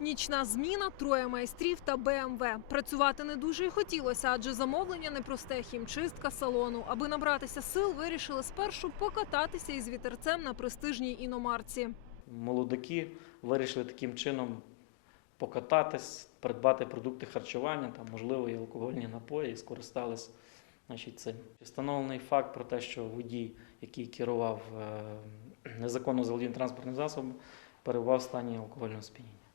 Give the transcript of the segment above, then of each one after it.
Нічна зміна, троє майстрів та БМВ. Працювати не дуже й хотілося, адже замовлення непросте хімчистка салону. Аби набратися сил, вирішили спершу покататися із вітерцем на престижній іномарці. Молодики вирішили таким чином покататись, придбати продукти харчування, там, можливо, і алкогольні напої, і скористались значить, цим. Встановлений факт про те, що водій, який керував е, незаконно заволодінням транспортним засобом, перебував в стані алкогольного сп'яніння.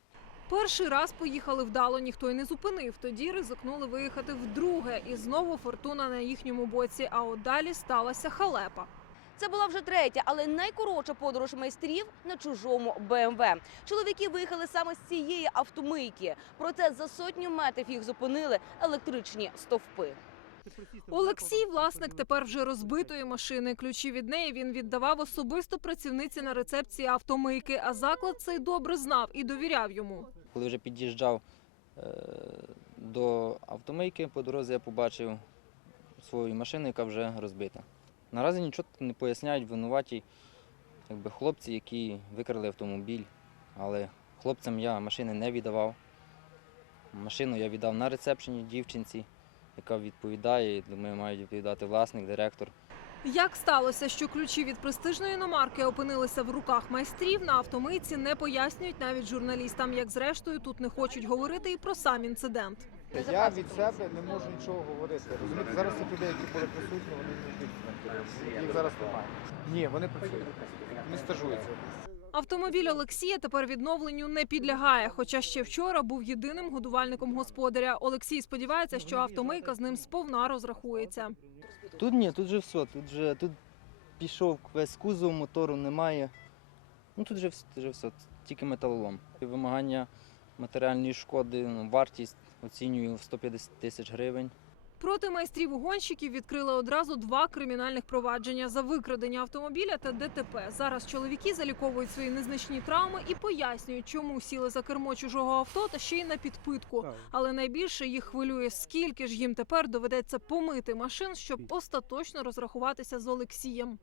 Перший раз поїхали вдало, ніхто й не зупинив. Тоді ризикнули виїхати вдруге, і знову фортуна на їхньому боці. А от далі сталася халепа. Це була вже третя, але найкоротша подорож майстрів на чужому БМВ. Чоловіки виїхали саме з цієї автомийки. Проте за сотню метрів їх зупинили електричні стовпи. Олексій, власник тепер вже розбитої машини. Ключі від неї він віддавав особисто працівниці на рецепції автомийки. А заклад цей добре знав і довіряв йому. Коли вже під'їжджав е, до автомийки, по дорозі я побачив свою машину, яка вже розбита. Наразі нічого не поясняють винуваті якби, хлопці, які викрали автомобіль. Але хлопцям я машини не віддавав. Машину я віддав на рецепшені дівчинці, яка відповідає, думаю, мають відповідати власник, директор. Як сталося, що ключі від престижної іномарки опинилися в руках майстрів на автомийці, не пояснюють навіть журналістам. Як зрештою тут не хочуть говорити і про сам інцидент. Я від себе не можу нічого говорити. Розумієте, зараз ці люди, які були присутні, вони не. Їх зараз немає. Ні, вони працюють. не стажуються. Автомобіль Олексія тепер відновленню не підлягає. Хоча ще вчора був єдиним годувальником господаря. Олексій сподівається, що автомийка з ним сповна розрахується. Тут ні, тут вже все. Тут вже тут пішов весь кузов, мотору немає. Ну тут вже, вс- вже все, тільки металолом. Вимагання матеріальної шкоди, ну, вартість оцінюю в 150 тисяч гривень. Проти майстрів угонщиків відкрили одразу два кримінальних провадження за викрадення автомобіля та ДТП. Зараз чоловіки заліковують свої незначні травми і пояснюють, чому сіли за кермо чужого авто та ще й на підпитку. Але найбільше їх хвилює, скільки ж їм тепер доведеться помити машин, щоб остаточно розрахуватися з Олексієм.